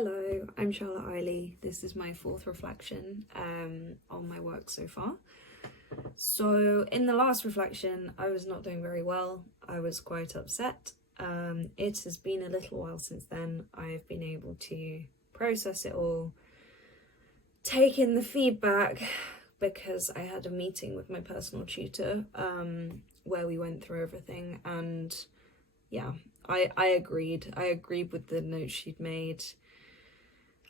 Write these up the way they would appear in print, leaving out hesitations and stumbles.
Hello, I'm Charlotte Eiley. This is my fourth reflection on my work so far. So in the last reflection, I was not doing very well. I was quite upset. It has been a little while since then. I've been able to process it all, take in the feedback, because I had a meeting with my personal tutor where we went through everything, and yeah, I agreed with the notes she'd made.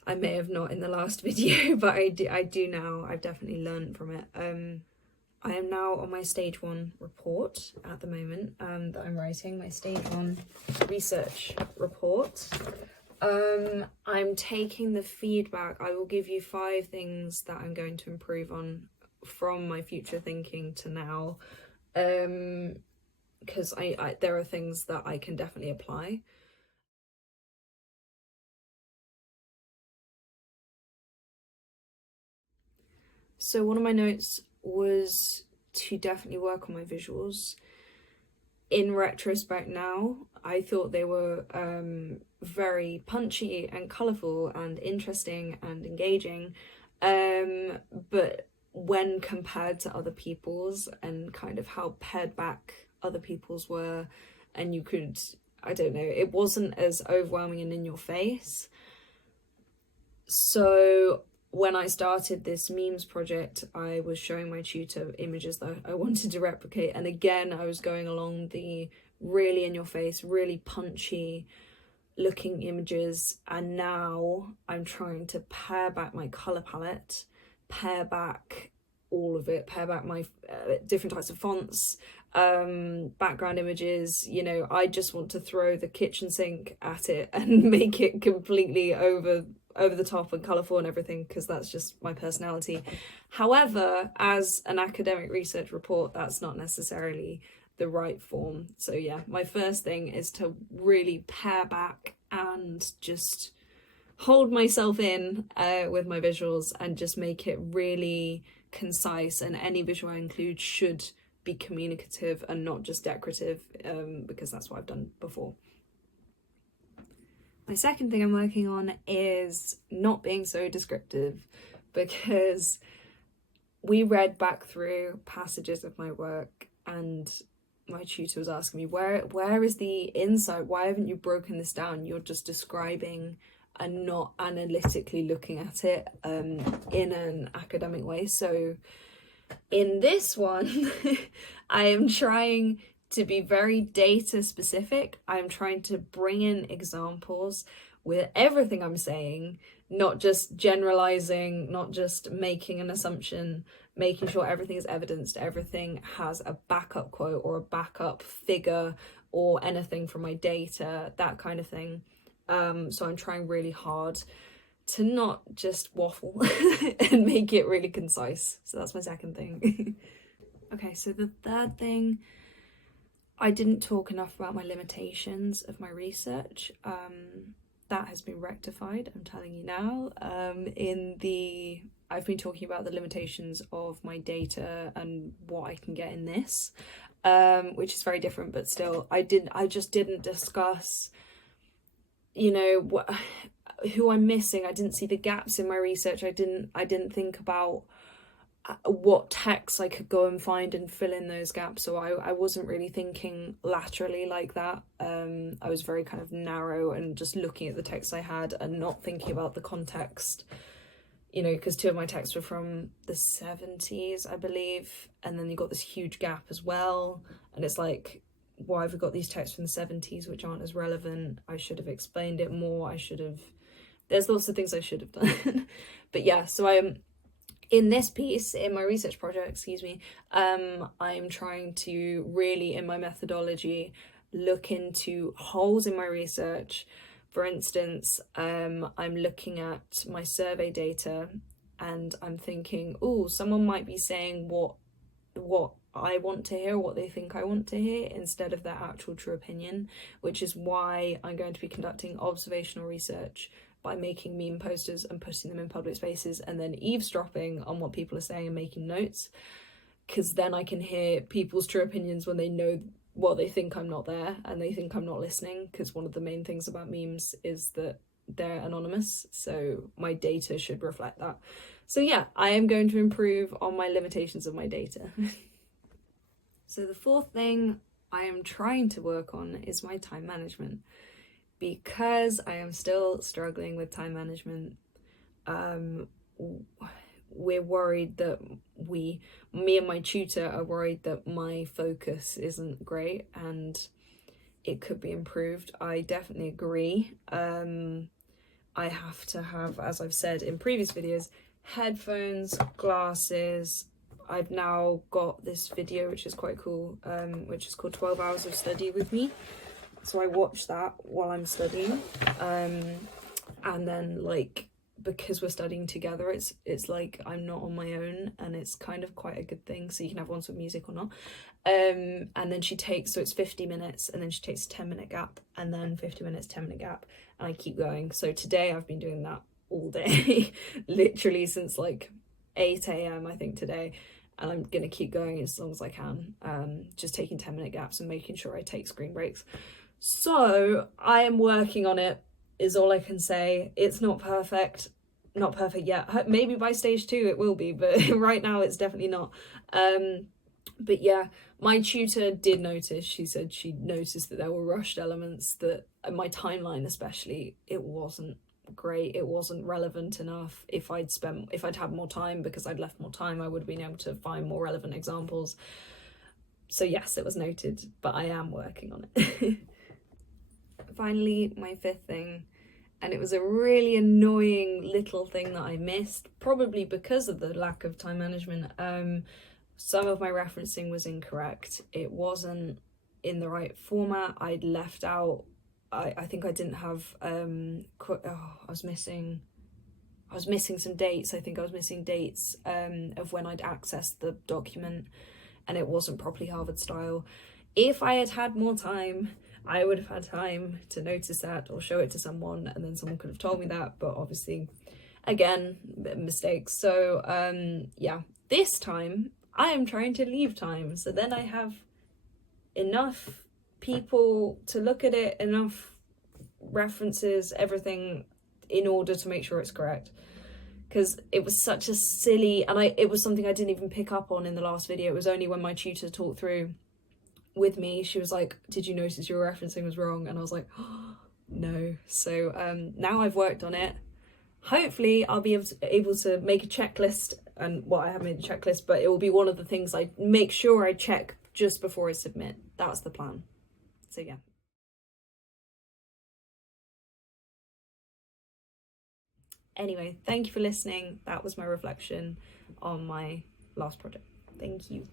I may have not in the last video, but I do now. I've definitely learned from it. I am now on my stage 1 report at the moment that I'm writing, my stage 1 research report. I'm taking the feedback. I will give you 5 things that I'm going to improve on from my future thinking to now, because there are things that I can definitely apply. So one of my notes was to definitely work on my visuals. In retrospect now, I thought they were very punchy and colourful and interesting and engaging, but when compared to other people's and kind of how pared back other people's were, and you could, I don't know, it wasn't as overwhelming and in your face. So when I started this memes project, I was showing my tutor images that I wanted to replicate, and again I was going along the really in your face, really punchy looking images, and now I'm trying to pare back my colour palette, pare back all of it, pare back my different types of fonts, background images. You know, I just want to throw the kitchen sink at it and make it completely over the top and colourful and everything, because that's just my personality. However, as an academic research report, that's not necessarily the right form. So yeah, my first thing is to really pare back and just hold myself in with my visuals and just make it really concise, and any visual I include should be communicative and not just decorative, because that's what I've done before. My second thing I'm working on is not being so descriptive, because we read back through passages of my work and my tutor was asking me, where is the insight? Why haven't you broken this down? You're just describing and not analytically looking at it in an academic way. So in this one, I am trying to be very data specific. I'm trying to bring in examples with everything I'm saying, not just generalizing, not just making an assumption, making sure everything is evidenced, everything has a backup quote or a backup figure or anything from my data, that kind of thing. So I'm trying really hard to not just waffle and make it really concise. So that's my second thing. Okay, so the third thing, I didn't talk enough about my limitations of my research. That has been rectified, I'm telling you now. I've been talking about the limitations of my data and what I can get in this, which is very different, but still, I just didn't discuss, you know, who I'm missing. I didn't see the gaps in my research. I didn't think about what texts I could go and find and fill in those gaps. So I wasn't really thinking laterally like that. I was very kind of narrow and just looking at the text I had and not thinking about the context, you know, because 2 of my texts were from the 70s, I believe, and then you got this huge gap as well, and it's like, why have we got these texts from the 70s which aren't as relevant? I should have explained it more. There's lots of things I should have done. But yeah, so in this piece, in my research project, I'm trying to really, in my methodology, look into holes in my research. For instance, I'm looking at my survey data and I'm thinking, oh, someone might be saying what I want to hear, what they think I want to hear, instead of their actual true opinion, which is why I'm going to be conducting observational research by making meme posters and putting them in public spaces and then eavesdropping on what people are saying and making notes, because then I can hear people's true opinions when they know what they think I'm not there and they think I'm not listening, because one of the main things about memes is that they're anonymous, so my data should reflect that. So yeah, I am going to improve on my limitations of my data. So the fourth thing I am trying to work on is my time management, because I am still struggling with time management. We're worried that me and my tutor are worried that my focus isn't great and it could be improved. I definitely agree. I have to have, as I've said in previous videos, headphones, glasses. I've now got this video which is quite cool, which is called 12 Hours of Study with Me. So I watch that while I'm studying, and then like, because we're studying together, it's like I'm not on my own, and it's kind of quite a good thing. So you can have ones with music or not. And then she takes, so it's 50 minutes, and then she takes a 10-minute gap, and then 50 minutes, 10-minute gap, and I keep going. So today I've been doing that all day, literally since like 8 a.m. I think today, and I'm gonna keep going as long as I can, just taking 10-minute gaps and making sure I take screen breaks. So I am working on it, is all I can say. It's not perfect yet. Maybe by stage 2 it will be, but right now it's definitely not. But yeah, my tutor did notice. She said she noticed that there were rushed elements, that my timeline especially, it wasn't great, it wasn't relevant enough. If I'd had more time, because I'd left more time, I would have been able to find more relevant examples. So yes, it was noted, but I am working on it. Finally, my fifth thing, and it was a really annoying little thing that I missed, probably because of the lack of time management. Some of my referencing was incorrect. It wasn't in the right format. I'd left out, I think I didn't have, I was missing some dates. I think I was missing dates of when I'd accessed the document, and it wasn't properly Harvard style. If I had had more time, I would have had time to notice that or show it to someone, and then someone could have told me that, but obviously, again, mistakes. So yeah, this time I am trying to leave time, so then I have enough people to look at it, enough references, everything, in order to make sure it's correct. Because it was such a silly, and it was something I didn't even pick up on in the last video. It was only when my tutor talked through with me, she was like, did you notice your referencing was wrong? And I was like, oh, no. So now I've worked on it. Hopefully I'll be able to make a checklist, and well, I haven't made a checklist, but it will be one of the things I make sure I check just before I submit. That's the plan. So yeah. Anyway, thank you for listening. That was my reflection on my last project. Thank you.